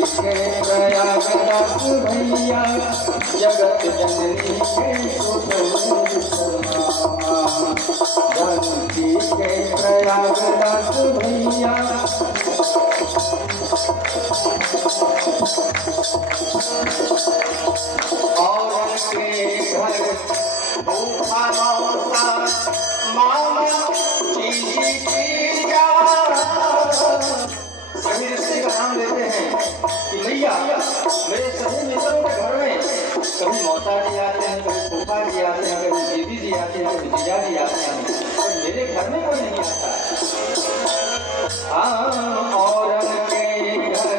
के प्रयागराज भैया जगत जननी के जानकी के प्रयागराज भैया और के घर भूखा मौसा मामा चीजी की जा सभी रिश्ते का नाम लेते हैं कि भैया मेरे सभी मित्रों के घर में कभी मौसा जी आते हैं, कभी फूफा जी आते हैं, कभी दीदी जी आते हैं, कभी जीजा जी आते हैं, और मेरे घर में कोई नहीं आता। हाँ, और के घर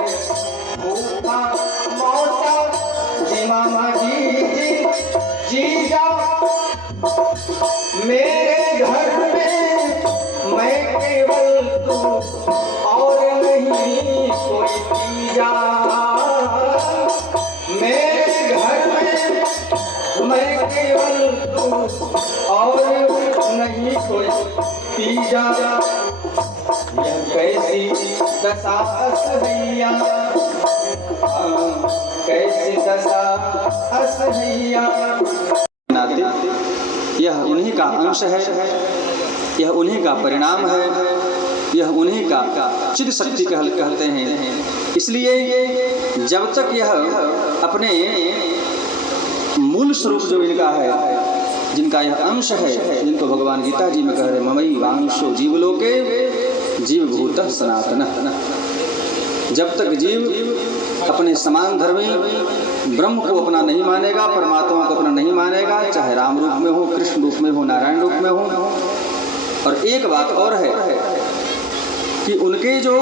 फूफा मौसा जी मामा जी जीजा मेरे घर में मैं केवल तू और नहीं कोई तीजा। मेरे घर में मैं केवल तू और नहीं कोई तीजा। यह कैसी दशा असहैया, कैसी दशा असहैया। यह उन्हीं का अंश है, यह उन्हीं का परिणाम है, यह उन्हीं का चिद शक्ति कहते हैं। इसलिए जब तक यह अपने मूल स्वरूप जो इनका है, जिनका यह अंश है, जिनको भगवान गीता जी में कह रहे ममई वांशो जीवलोके जीवभूतः सनातनः। जब तक जीव अपने समान धर्मी ब्रह्म को अपना नहीं मानेगा, परमात्मा को अपना नहीं मानेगा, चाहे राम रूप में हो, कृष्ण रूप में हो, नारायण रूप में हो। और एक बात और है कि उनके जो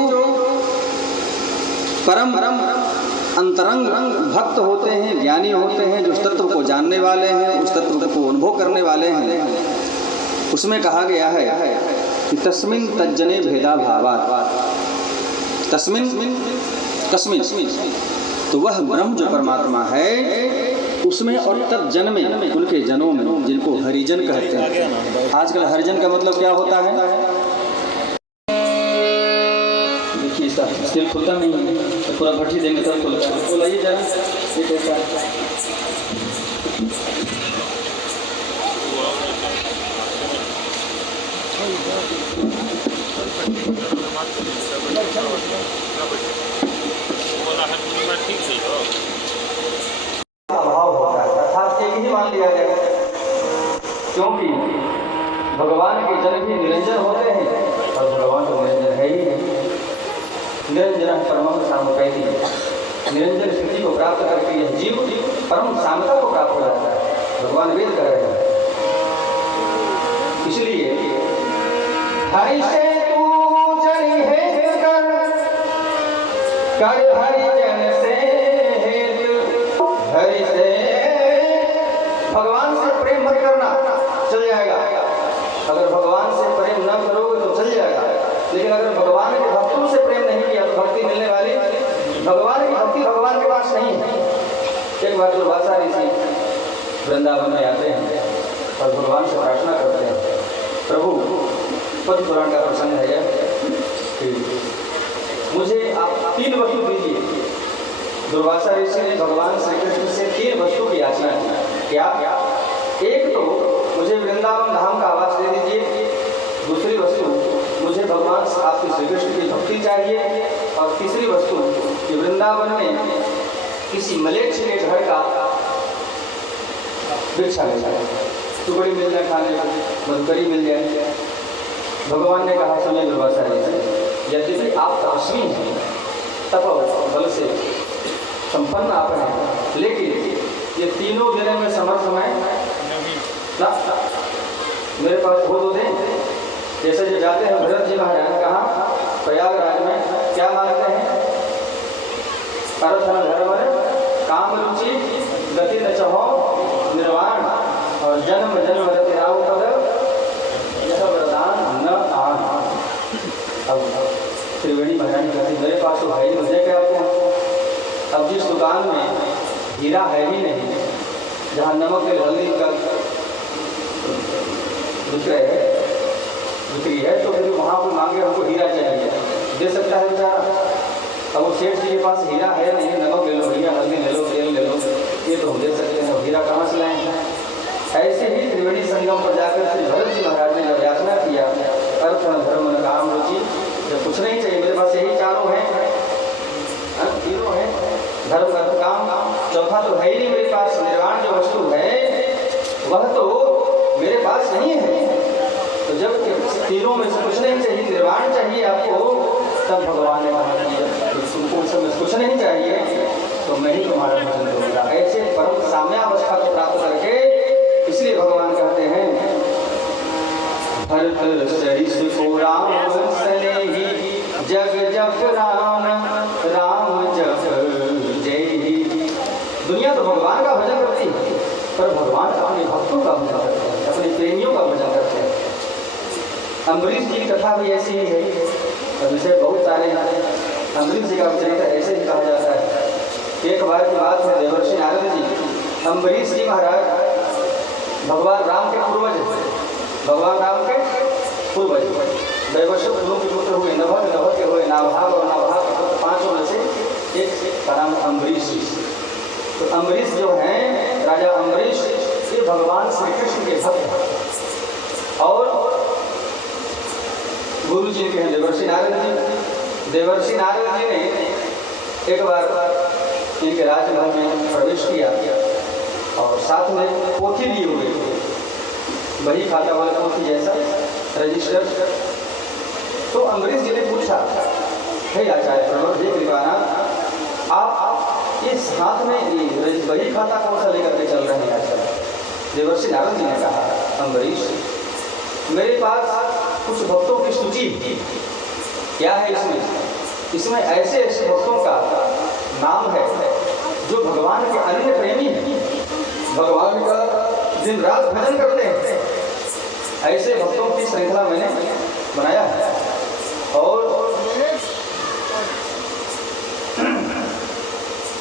परम अंतरंग भक्त होते हैं, ज्ञानी होते हैं, जो उस तत्व को जानने वाले हैं, उस तत्व को अनुभव करने वाले हैं, उसमें कहा गया है कि तस्मिन् तज्जने भेदा भावात्, तस्मिन् कस्मिन्, तो वह ब्रह्म जो परमात्मा है उसमें और तत्जन में, उनके जनों में, जिनको हरिजन कहते हैं। आजकल हरिजन का मतलब क्या होता है? देखिए स्टील खुलता नहीं है, तो पूरा भट्टी देंगे तब खुलता है। बोलाइए जरा, ये कैसा है? अभाव होता है, अर्थात एक ही मान लिया जाएगा, क्योंकि भगवान के जन भी निरंजन होते हैं और भगवान तो निरंजन है ही नहीं। निरंजन परम सामकैति, निरंजन स्थिति को प्राप्त करके यह जीव परम सामता को प्राप्त हो जाता है। भगवान वेद कर रहे हैं। इसलिए हरि से तू जन है कर हरि जन से हरि से, भगवान से प्रेम मत करना, चल जाएगा। अगर भगवान से प्रेम न करोगे तो चल जाएगा, लेकिन अगर भगवान के भक्तों से प्रेम नहीं किया तो भक्ति मिलने वाली, भगवान की भक्ति भगवान के पास नहीं है। एक बार दुर्वासा ऋषि वृंदावन में आते हैं और भगवान से प्रार्थना करते हैं, प्रभु पद्म पुराण का प्रसंग है कि मुझे आप 3 वस्तु दीजिए। दुर्वासा ऋषि ने भगवान श्री कृष्ण से 3 वस्तु की याचना की। क्या? एक तो मुझे वृंदावन धाम का आवास दे दीजिए, दूसरी वस्तु मुझे भगवान आपके श्री कृष्ण की भक्ति चाहिए, और तीसरी वस्तु कि वृंदावन में किसी मलेच्छ के घर का भिक्षा ले जाए, टुकड़ी मिल जाए, खाने का मधुकरी मिल जाए। भगवान ने कहा, समय दुर्वासा ऋषि, यद्यपि आप तपस्वी हैं, तप बल से संपन्न आप हैं, लेकिन ये तीनों देने में समर्थ हैं ना, मेरे पास हो तो दें। जैसे जो जाते हैं भरत जी महाराज कहाँ प्रयागराज में क्या मांगते हैं? अर्थन धर्म काम रुचि गति न चहो निर्वाण और जन्म जन्म रति राव पद यह वरदान न आन। अब त्रिवेणी महारानी कहती, मेरे पास तो है ही, मुझे क्या आपको? अब जिस दुकान में हीरा है ही नहीं, जहाँ नमक के हल्दी का बिक्री है, तो फिर वहाँ को मांगे हमको हीरा चाहिए, दे सकता है बेचारा? अब वो सेठ जी के पास हीरा है नहीं, नमक ले लो भैया, हल्दी ले लो, तेल ले लो, ये तो हम दे सकते हैं, हीरा कहाँ से लाएंगे। ऐसे ही त्रिवेणी संगम पर जाकर श्री भरत जी महाराज ने जब याचना किया, अर्थ धर्म काम रुचि, जब कुछ नहीं चाहिए, मेरे पास यही चारों हैं, तीनों हैं, धर्म अर्थ काम, चौथा तो है ही नहीं मेरे पास, निर्वाण जो वस्तु है वह तो मेरे पास नहीं है। तो जब तीनों में से कुछ नहीं चाहिए, निर्वाण चाहिए आपको, तब भगवान ने कहा तुमको उसमें कुछ नहीं चाहिए तो मैं ही तुम्हारा भजन करूंगा। ऐसे परम साम्यावस्था को प्राप्त करके इसलिए भगवान कहते हैं भरत सरिस को राम सनेही, जग जप राम राम जप जय। दुनिया तो भगवान का भजन करती है, पर भगवान अपने भक्तों का भजन करते हैं, अपने प्रेमियों का भजन करते हैं। अम्बरीश जी की कथा भी ऐसी ही है, विषय बहुत सारे हैं। अम्बरीश जी का चरित्र ऐसे ही कहा जाता है। एक बार की बात है, देवर्षि नारद जी, अम्बरीश जी महाराज भगवान राम के पूर्वज, भगवान राम के पूर्वज दैवर्षि दोनों के पुत्र हुए, नभग नभग के हुए, नाभाग और नाभाग के पुत्र, पांचों में से एक का नाम अम्बरीश जी। तो अम्बरीश जो हैं, राजा अम्बरीश, ये भगवान श्री कृष्ण के भक्त हैं और गुरु जी के हैं देवर्षि नारद जी। देवर्षि नारद जी ने एक बार इनके राजमहल में प्रवेश किया और साथ में पोथी लिए हुए, बही खाता वाला पोथी जैसा रजिस्टर। तो अम्बरीश जी ने पूछा, हे आचार्य प्रवर, हे कृपानाथ, आप इस हाथ में ये बही खाता कौन सा लेकर के चल रहे हैं आचार्य? देवर्षि नारद जी ने कहा, अम्बरीश मेरे पास कुछ भक्तों की सूची क्या है, इसमें ऐसे ऐसे भक्तों का नाम है जो भगवान के अनन्य प्रेमी हैं, भगवान का दिन रात भजन करते हैं। ऐसे भक्तों की श्रृंखला मैंने बनाया है। और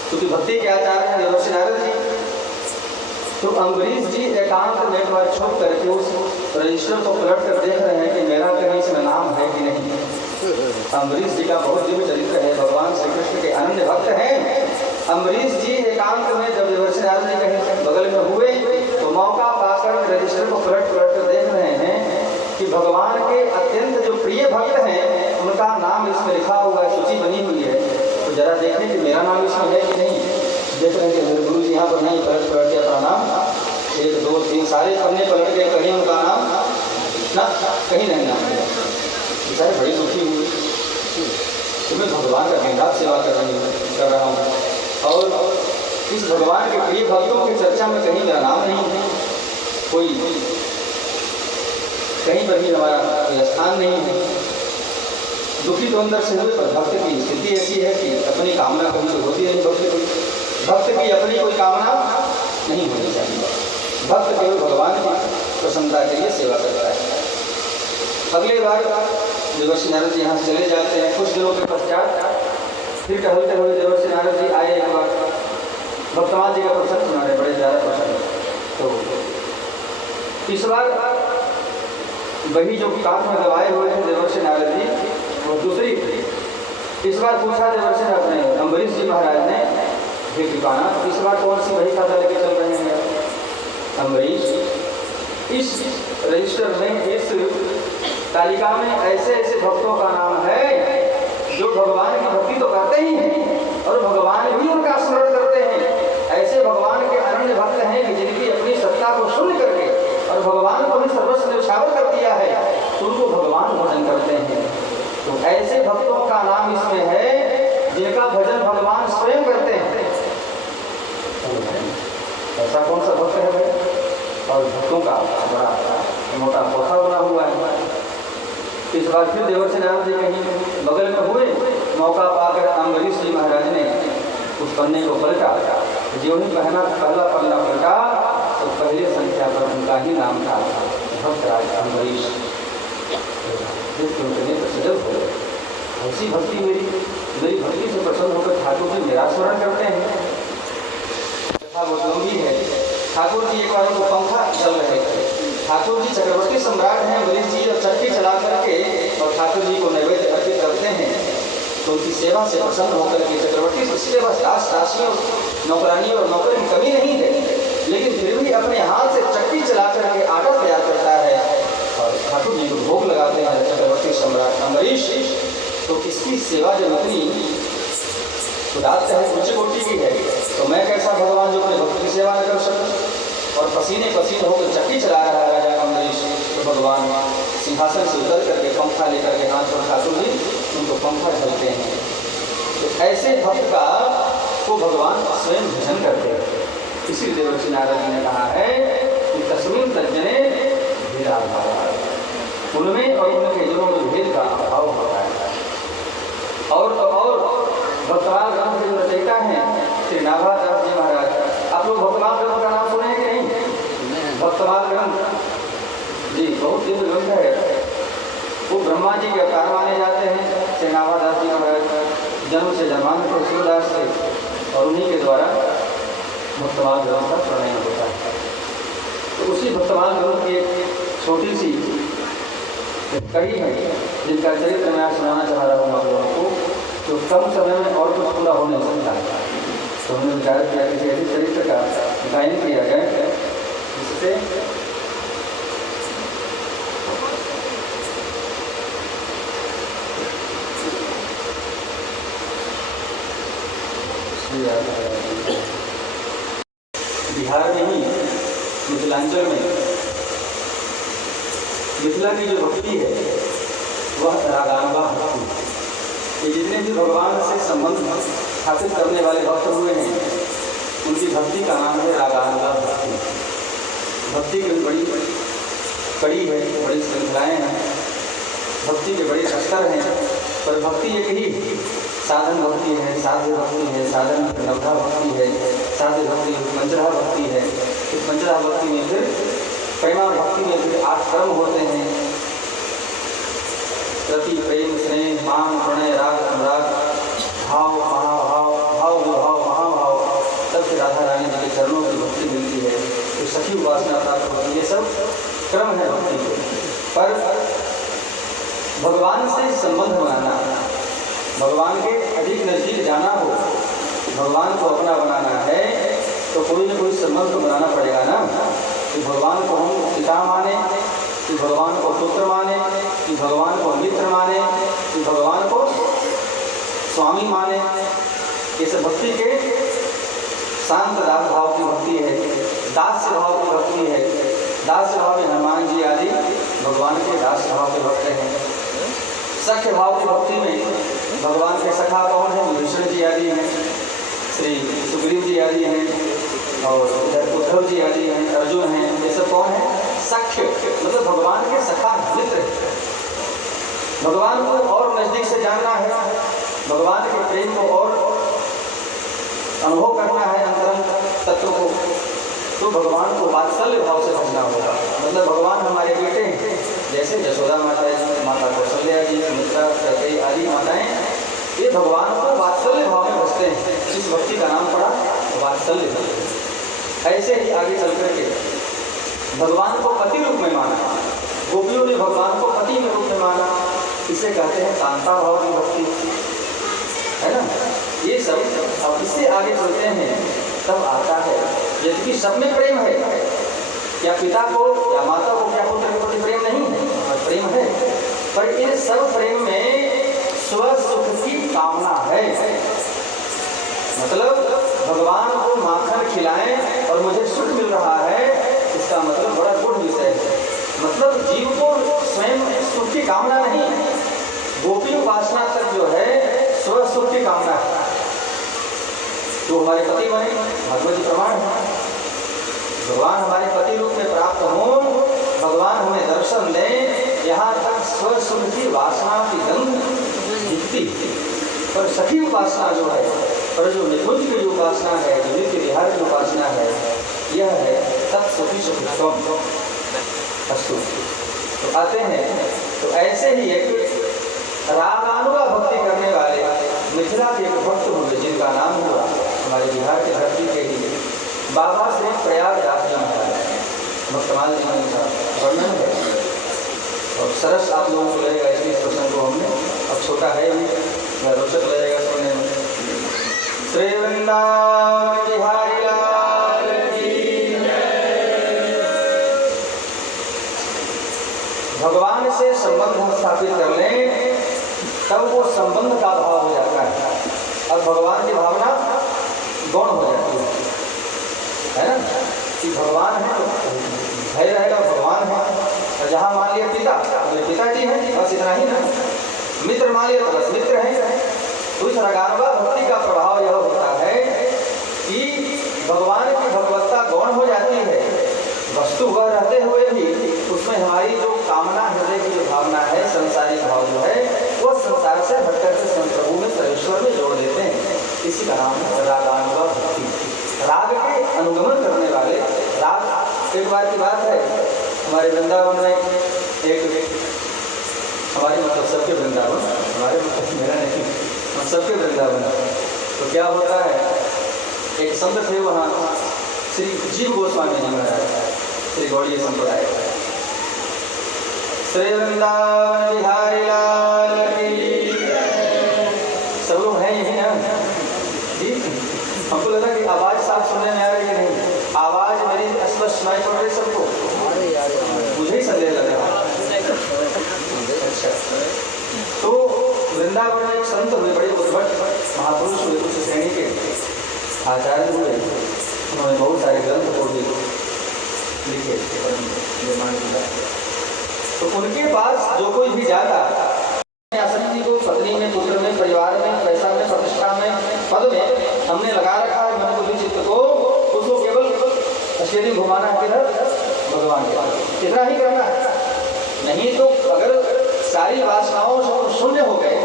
क्योंकि भक्ति के आचार्य हैं देवर्षि नारद जी, तो अम्बरीश जी एकांत में एक बार छुप करके उस रजिस्टर को पलट कर देख रहे हैं कि मेरा कहीं इसमें नाम है कि नहीं। अम्बरीश जी का बहुत दिव्य चरित्र है, भगवान श्री कृष्ण के अनन्य भक्त हैं। अम्बरीश जी एकांत में जब देवर्षि नारद जी कहीं बगल में हुए तो मौका पाकर रजिस्टर को पलट कर देख रहे हैं कि भगवान के अत्यंत जो प्रिय भक्त हैं उनका नाम इसमें लिखा हुआ है, सूची बनी हुई है। तो जरा देखें कि मेरा नाम इसमें है कि नहीं। देख रहे हैं कि मेरे गुरु जी यहाँ पर नहीं, पलट के अपना नाम 1 2 3 सारे पन्ने पलट के, कहीं उनका नाम ना कहीं नहीं नाम है। बेचारे बड़ी दुखी हुई, तुम्हें भगवान का दिन सेवा कर रहा हूँ और इस भगवान के प्रिय भक्तों की चर्चा में कहीं मेरा नाम नहीं है, कोई कहीं पर भी हमारा स्थान नहीं है। दुखी तो अंदर से हुए, पर भक्त की स्थिति ऐसी है कि अपनी कामना कभी तो होती नहीं। भक्त की अपनी कोई कामना नहीं होनी चाहिए। भक्त केवल भगवान की प्रसन्नता के लिए सेवा करता है। अगले बार देवर्षि नारद जी यहाँ से चले जाते हैं। कुछ दिनों के पश्चात फिर टहलते हुए देवर्षि नारद जी आए। एक बार भक्तमान जी का प्रसंग सुनाने, बड़े ज़्यादा प्रसंग। तो इस बार वही जो कांच में दबाए हुए थे देवर्षि नारद जी, वो दूसरी थी। इस बार पूछा देवर्षि अपने अम्बरीश जी महाराज ने, हे कृपानाथ, इस बार कौन सी वही खाता लेके चल रहे हैं अम्बरीश? इस रजिस्टर में, इस तालिका में ऐसे ऐसे भक्तों का नाम है जो भगवान की भक्ति तो करते ही हैं और भगवान भी उनका स्मरण करते हैं। ऐसे भगवान के अनन्य भक्त हैं कि जिनकी अपनी सत्ता को शून्य करके और भगवान को भी सर्वस्व न्यौछावर कर दिया है, तो उनको भगवान भजन करते हैं। तो ऐसे भक्तों का नाम इसमें है जिनका भजन भगवान स्वयं करते हैं। ऐसा कौन सा भक्त है भाई? और भक्तों का बड़ा मोटा पोथा बना हुआ है। इस बार फिर देवर्षि नारद जी कहीं बगल में हुए, मौका पाकर अम्बरीश जी महाराज ने उस पन्ने को पलटा। जो ही पहला पन्ना पलटा तो पहले संख्या पर उनका ही नाम था, भक्तराज अम्बरीश। सजग हो, ऐसी भक्ति मेरी भक्ति से प्रसन्न होकर ठाकुर जी मेरा स्मरण करते हैं। वो लंबी है। ठाकुर जी एक बार उनको पंखा चल रहे थे। ठाकुर जी चक्रवर्ती सम्राट हैं, अम्बरीश जी और चक्की चला करके और ठाकुर जी को नैवेद्य अर्पित करते हैं। तो उनकी सेवा से प्रसन्न होकर के चक्रवर्ती इसलिए बस दासियों नौकरानियों और नौकर की कमी नहीं है, लेकिन फिर भी अपने हाथ से चक्की चला करके आटा तैयार करता है और ठाकुर जी को भोग लगाते हैं चक्रवर्ती सम्राट अम्बरीश। तो इसकी सेवा जब इतनी उदात्त है, उच्च कोटि की है, तो मैं कैसा भगवान जो अपने भक्त की सेवा न कर सकूं। और पसीने पसीने होकर चक्की चला रहा है राजा अम्बरीश, तो भगवान सिंहासन से उतर करके पंखा लेकर के हाथ पर ठाकुर जी उनको पंखा ढलते हैं। तो ऐसे भक्त का को भगवान स्वयं भजन करते हैं। इसी देवर्षि नारद जी ने कहा है कि तस्मिन् तज्जने भेदाभाव, उनमें और उनके जनों में भेद का अभाव होता है। और तो और भक्तमाल ग्रंथ के जो रचयिता हैं श्री नाभादास जी महाराज, आप लोग भक्तमाल ग्रंथ का नाम सुने हैं कि नहीं? भक्तमाल ग्रंथ जी बहुत दिव्य ग्रंथ है। वो ब्रह्मा जी के अवतार माने जाते हैं श्री नाभादास जी महाराज, जन्म से जन्मांत थे सूरदास थे और उन्हीं के द्वारा भक्तमाल ग्रंथ का प्रणयन होता है। तो उसी भक्तमाल ग्रंथ की एक छोटी सी कड़ी है जिनका चरित्र मैं आज सुनाना चाह रहा हूँ आप लोगों को, तो कम समय में और कुछ पूरा हो नहीं सकता। तो हमने विचार किया किसी ऐसे चरित्र का गायन किया गया जिससे बिहार में ही मिथिलांचल में मिथिला की जो भक्ति है वह रागानुगा भक्ति। ये जितने भी भगवान से संबंध स्थापित करने वाले भक्त हुए हैं उनकी भक्ति का नाम है रागानुगा भक्ति। भक्ति की बड़ी कड़ी है, बड़ी श्रृंखलाएँ हैं, भक्ति के बड़े स्तर हैं, पर भक्ति एक ही साधन भक्ति है, साध्य भक्ति है, साधन नवधा भक्ति है, साध्य भक्ति पंचरा भक्ति है। इस पंचरा भक्ति में फिर प्रेमा भक्ति में फिर 8 क्रम होते हैं, प्रति प्रेम स्नेह मान प्रणय राग अनुराग भाव महाभाव भाव विभाव महाभाव, तब फिर राधा रानी जी के चरणों की भक्ति मिलती है, तो सखी उपासना प्राप्त होती है। ये सब क्रम है भक्ति के। पर भगवान से संबंध बनाना, भगवान के अधिक नजदीक जाना हो, भगवान को अपना बनाना है तो कोई न कोई संबंध तो बनाना पड़ेगा ना। कि भगवान को हम पिता माने, कि भगवान को पुत्र माने, कि भगवान को मित्र माने, कि भगवान को स्वामी माने। ये सब भक्ति के शांत दास भाव की भक्ति है, दास्य भाव की भक्ति है। दास्य भाव में हनुमान जी आदि भगवान के दास भाव के भक्त हैं। सख्य भाव की भक्ति में भगवान के सखा कौन है? विभीषण जी आदि हैं, श्री सुग्रीव जी आदि हैं, और इधर उद्धव जी आदि हैं, अर्जुन हैं। ये सब कौन है? सख्य, मतलब भगवान के सखा मित्र। भगवान को और नजदीक से जानना है, भगवान के प्रेम को और अनुभव करना है, अंतरंग तत्व को, तो भगवान को वात्सल्य भाव से समझना होगा। मतलब भगवान हमारे बेटे हैं, जैसे यशोदा माता, माता कौशल्या जी, सुमित्रा, कैकेयी आदि माताएं, ये भगवान को वात्सल्य भाव में बसते हैं। इस भक्ति का नाम पड़ा वात्सल्य। ऐसे ही आगे चल करके भगवान को पति रूप में माना, गोपियों ने भगवान को पति के रूप में माना, इसे कहते हैं कांता भाव की भक्ति, है ना। ये सब अब इससे आगे चलते हैं तब आता है, यदि सब में प्रेम है, क्या पिता को या माता को क्या पुत्र के प्रति प्रेम नहीं है? और प्रेम है, पर इन सब प्रेम में स्व सुख की कामना है। मतलब भगवान को माखन खिलाएं और मुझे सुख मिल रहा है, इसका मतलब बड़ा गुड़ विषय है। मतलब जीव को स्वयं सुख की कामना नहीं, गोपी उपासना तक जो है स्व सुख की कामना है। तो हमारे पति बने, भगवत जी प्रमाण है, भगवान हमारे पति रूप में प्राप्त हों, भगवान हमें दर्शन दें, यहाँ तक स्व सुख की वासना की गंध दिखती। पर सखी उपासना जो है, पर जो निकुंज की उपासना है, जो नित्य विहार की उपासना है, यह है तत्सुखी सुखत्वम अस्तु। तो आते हैं, तो ऐसे ही एक रागानुगा भक्ति करने वाले मिथिला के एक भक्त हुए जिनका नाम हुआ हमारे बिहार के धरती के ही बाबा श्री प्रयागराज जी महाराज। भक्तमाल जी का वर्णन है और सरस आप लोगों को लगेगा, इसलिए इस प्रसंग को हमने अब छोटा है भी रोचक लगेगा सुनने में। श्री वृंदावन बिहारी लाल की भगवान से संबंध स्थापित कर लें तब वो संबंध का भाव हो जाता है और भगवान की भावना गौण हो जाती है ना, कि भगवान है तो भय रहेगा, भगवान है। और जहाँ मान लिया पिता तो पिताजी है, बस इतना ही ना। मित्र मान लिया तो बस मित्र है। तो इस रागानुगा भक्ति का प्रभाव यह होता है कि भगवान की भगवत्ता गौण हो जाती है, वस्तु वह रहते हुए भी उसमें हमारी जो कामना, हृदय की जो भावना है, संसारिक भाव जो है, वो संसार से हटकर के संप्रभु में, परमेश्वर में जोड़ देते हैं। इसी का नाम है रागानुगा भक्ति। राग के अनुगमन करने वाले राग। एक बार की बात है, हमारे वृंदावन में एक हमारे मतलब सबके वृंदावन, हमारे मतलब मेरा नहीं, सबके वृंदावन। तो क्या होता है, एक संत थे वहाँ, श्री जीव गोस्वामी जी महाराज, श्री गौड़ीय संप्रदाय। श्री वृंदावन बिहारी लाल की। सब लोग हैं यही ना जी। हमको लगा कि आवाज साफ सुनने में आ रही है, नहीं आवाज मेरी स्पष्ट सुनाई पड़ रही सबको, मुझे ही संदेह लग रहा। अच्छा, तो वृंदावन में एक संत हुए, बड़े उद्भट महापुरुष हुए, उस श्रेणी के आचार्य हुए। उन्होंने बहुत सारे ग्रंथ को भी लिखे, निर्माण किया। तो उनके पास जो कोई भी जाता, आसक्ति को पत्नी में, पुत्र में, परिवार में, पैसा में, प्रतिष्ठा में, पद में हमने लगा रखा है मन बुद्धि चित्त को, उसको केवल शरीर घुमाना है किधर, भगवान के पास, इतना ही करना है। नहीं तो अगर सारी वासनाओं से शून्य हो गए,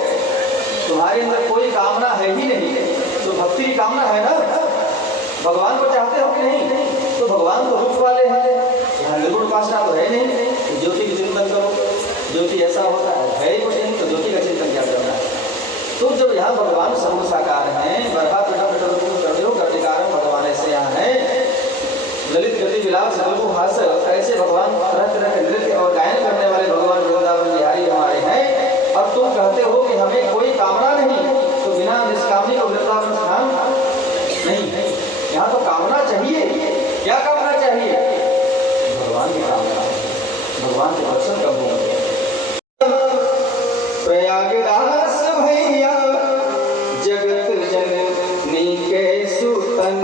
तुम्हारे अंदर कोई कामना है ही नहीं, तो भक्ति की कामना है ना, भगवान को चाहते हो कि नहीं? तो भगवान तो रूप वाले हैं, यहाँ निर्गुण उपासना तो है नहीं। ज्योति का चिंतन करो, ज्योति ऐसा होता है ही कुछ नहीं, तो ज्योति का चिंतन क्या करना है? तो जब यहाँ भगवान सर्व साकार हैं, बरहा भगवान ऐसे यहाँ हैं, ललित गति विलास लघु हास, ऐसे भगवान तरह तरह के नृत्य और गायन करने वाले भगवान वृंदावन बिहारी हमारे हैं। और तुम कहते हो कि हमें कोई कामना नहीं, तो बिना निष्कामनी को वृंदावन स्थान नहीं। यहाँ तो कामना चाहिए। क्या कामना चाहिए? भगवान की कामना, भगवान के दर्शन कब होंगे। प्रयागराज भैया जगत जननी के सुतन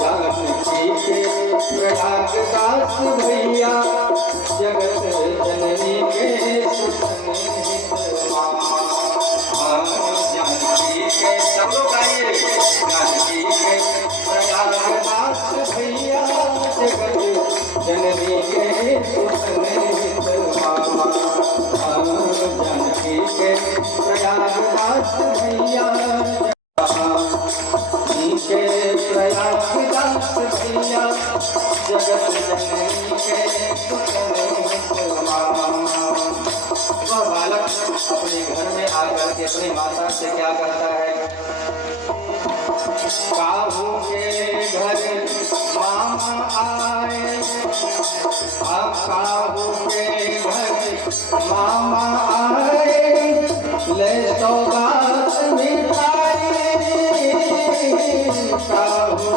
जानकी के प्रयागराज भैया जगत जननी के सुतन जानकी के, सब लोग आइए, जानकी के प्रयागराज भैया जगत जननी के सुतन जानकी के प्रयागराज भैया के प्रयागराज भैया जगत जननी के सुतन। वह बालक अपने घर में आकर के अपनी माता से क्या कहता है? काहू के घर मामा आए, काहू के घर मामा आए, ले सौगात मिठाई। काहू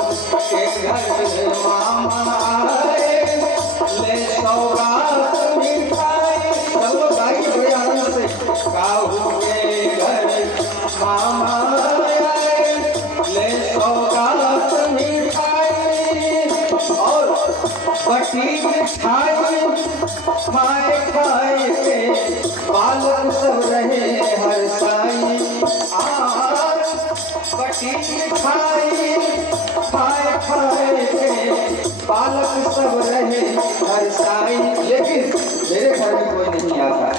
के घर मामा आए, ले सौगात मिठाई। सब लोग गाइए बड़े आनंद से। काहू के घर मामा आए, ले सौगात मिठाई। और बटी मिठाई खाए खाए के बालक सब रहे हर्षाई। बटी मिठाई खाए खाए के बालक सब रहे हर्षाई। लेकिन मेरे घर में कोई नहीं आता,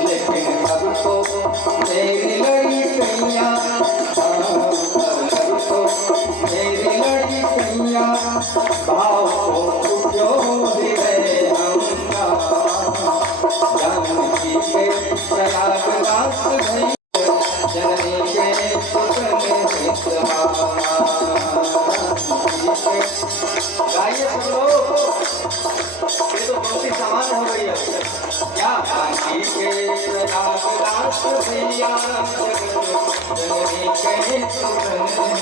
लेकिन अब तो मेरी लड़कियाँ, अब तो मेरी लड़कियाँ भाव को क्यों दे रहे हम। जानकी के प्रयागराज भैया जननी के सुतन गाइए सब लोग, ये तो बहुत ही सामान हो रही है। क्या जानकी के प्रयागराज सास भैया जननी कहे सुगंध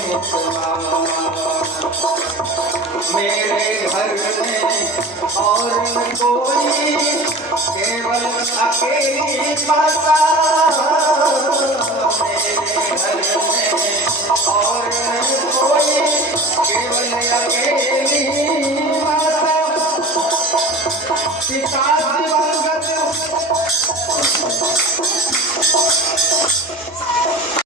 मेरे घर में और न कोई केवल अकेली माता मेरे घर में और न कोई केवल अकेली माता पिता दिवंगत